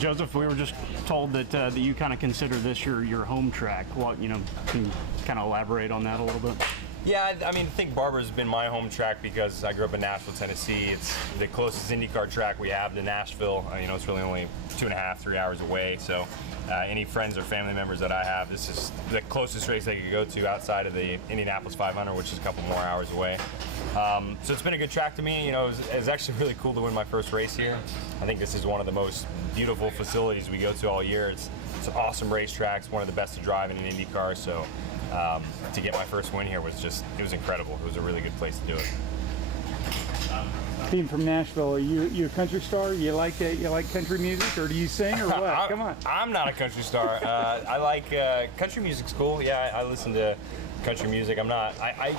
Joseph, we were just told that you kind of consider this your home track. What, can you kind of elaborate on that a little bit? Yeah, I mean, I think Barber's been my home track because I grew up in Nashville, Tennessee. It's the closest IndyCar track we have to Nashville. It's really only 2.5, 3 hours away. So any friends or family members that I have, this is the closest race they could go to outside of the Indianapolis 500, which is a couple more hours away. So it's been a good track to me. It was actually really cool to win my first race here. I think this is one of the most beautiful facilities we go to all year. It's an awesome racetrack. It's one of the best to drive in an IndyCar. So to get my first win here was it was incredible. It was a really good place to do it. Being from Nashville, are you a country star? You like country music, or do you sing, or what? Come on. I'm not a country star. I like country music's cool. Yeah, I listen to country music. I'm not. I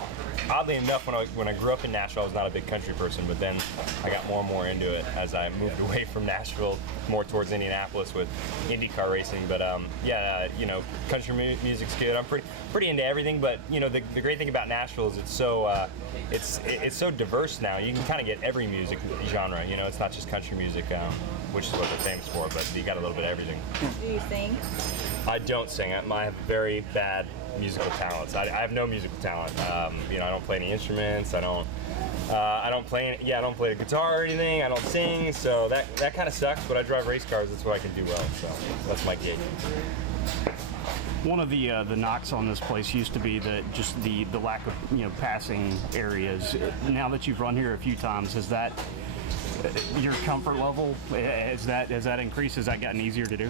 oddly enough, when I grew up in Nashville, I was not a big country person. But then I got more and more into it as I moved away from Nashville, more towards Indianapolis with IndyCar racing. But country music's good. I'm pretty into everything. But the great thing about Nashville is it's so diverse now. You can kind of get every music genre. It's not just country music, which is what they're famous for. But you got a little bit of everything. Do you sing? I don't sing. I have very bad musical talents. I have no musical talent. I don't play any instruments. I don't play the guitar or anything. I don't sing. So that kind of sucks. But I drive race cars. That's what I can do well. So that's my gig. One of the knocks on this place used to be just the lack of passing areas. Now that you've run here a few times, has that your comfort level has that increased? Has that gotten easier to do?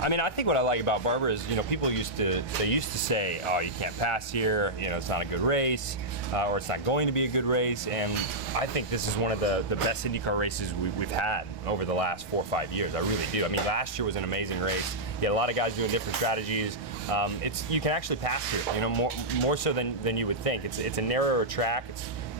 I mean, I think what I like about Barber is people used to say, oh, you can't pass here. It's not a good race, or it's not going to be a good race. And I think this is one of the best IndyCar races we've had over the last 4 or 5 years. I really do. I mean, last year was an amazing race. You had a lot of guys doing different strategies. You can actually pass here. More so than you would think. It's a narrower track.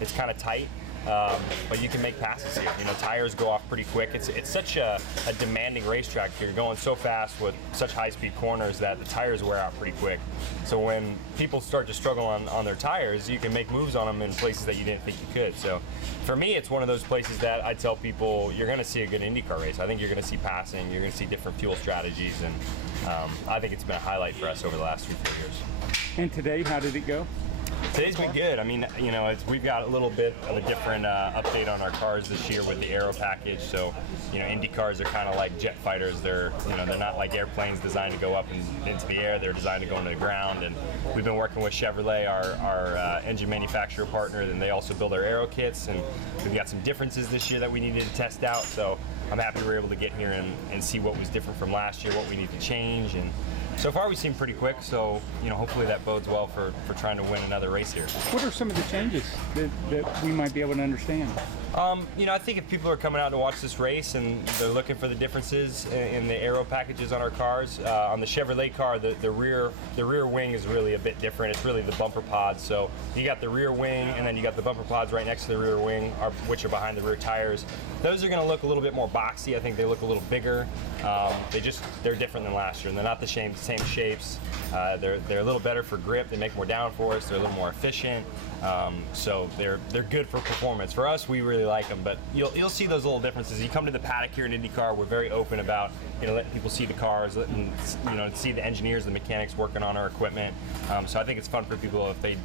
It's kind of tight. But you can make passes here. Tires go off pretty quick. It's such a demanding racetrack. You're going so fast with such high-speed corners that the tires wear out pretty quick. So when people start to struggle on their tires, you can make moves on them in places that you didn't think you could. So for me, it's one of those places that I tell people, you're going to see a good IndyCar race. I think you're going to see passing. You're going to see different fuel strategies. And I think it's been a highlight for us over the last 3-4 years. And today, how did it go? Today's been good. I mean, we've got a little bit of a different update on our cars this year with the aero package. So, Indy cars are kind of like jet fighters. They're not like airplanes designed to go up into the air. They're designed to go into the ground. And we've been working with Chevrolet, our engine manufacturer partner, and they also build our aero kits. And we've got some differences this year that we needed to test out. So I'm happy we were able to get here and see what was different from last year, what we need to change. And so far we seem pretty quick, so hopefully that bodes well for trying to win another race here. What are some of the changes that we might be able to understand? I think if people are coming out to watch this race and they're looking for the differences in the aero packages on our cars, on the Chevrolet car, the rear wing is really a bit different. It's really the bumper pods. So you got the rear wing, and then you got the bumper pods right next to the rear wing, which are behind the rear tires. Those are going to look a little bit more boxy. I think they look a little bigger. They're different than last year, and they're not the same shapes. They're a little better for grip. They make more downforce. They're a little more efficient. So they're good for performance. For us, we really like them, but you'll see those little differences. You come to the paddock here in IndyCar, we're very open about letting people see the cars, letting see the engineers, the mechanics working on our equipment. So I think it's fun for people if they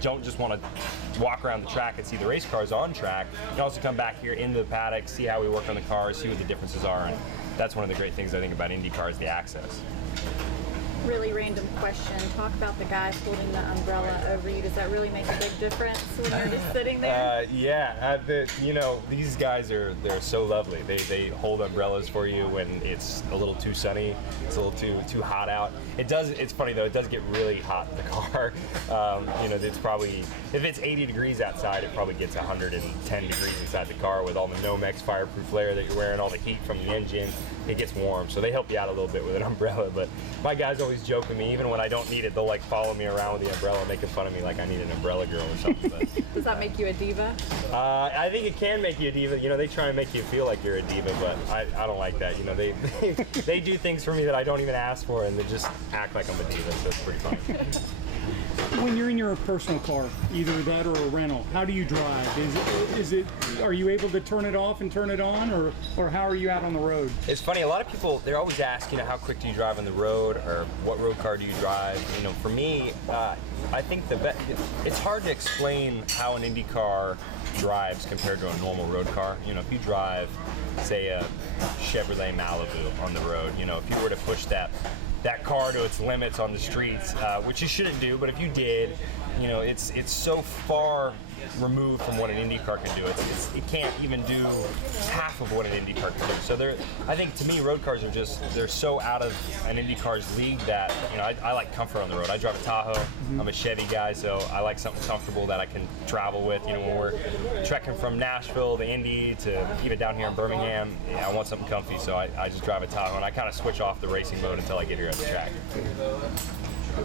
don't just want to walk around the track and see the race cars on track. You can also come back here into the paddock, see how we work on the cars, see what the differences are, and that's one of the great things I think about IndyCar is the access. Really random question. Talk about the guys holding the umbrella over you. Does that really make a big difference when you're just sitting there? These guys they're so lovely. They hold umbrellas for you when it's a little too sunny, it's a little too hot out. It's funny though, it does get really hot in the car. It's probably, if it's 80 degrees outside, it probably gets 110 degrees inside the car with all the Nomex fireproof layer that you're wearing, all the heat from the engine. It gets warm, so they help you out a little bit with an umbrella. But my guys always joke with me, even when I don't need it, they'll follow me around with the umbrella, making fun of me like I need an umbrella girl or something. But does that make you a diva? I think it can make you a diva. They try and make you feel like you're a diva, but I don't like that. They do things for me that I don't even ask for, and they just act like I'm a diva. So it's pretty funny. When you're in your personal car, either that or a rental, how do you drive? Are you able to turn it off and turn it on, or how are you out on the road? It's funny, a lot of people, they're always ask, how quick do you drive on the road, or what road car do you drive? For me, I think it's hard to explain how an Indy car drives compared to a normal road car. If you drive, say, a Chevrolet Malibu on the road, if you were to push that car to its limits on the streets, which you shouldn't do, but if you did, it's so far removed from what an Indy car can do. It can't even do half of what an Indy car can do. So I think to me, road cars they're so out of an Indy car's league that I like comfort on the road. I drive a Tahoe. I'm a Chevy guy, so I like something comfortable that I can travel with. When we're trekking from Nashville to Indy to even down here in Birmingham, I want something comfy, so I just drive a Tahoe, and I kind of switch off the racing mode until I get here at the track.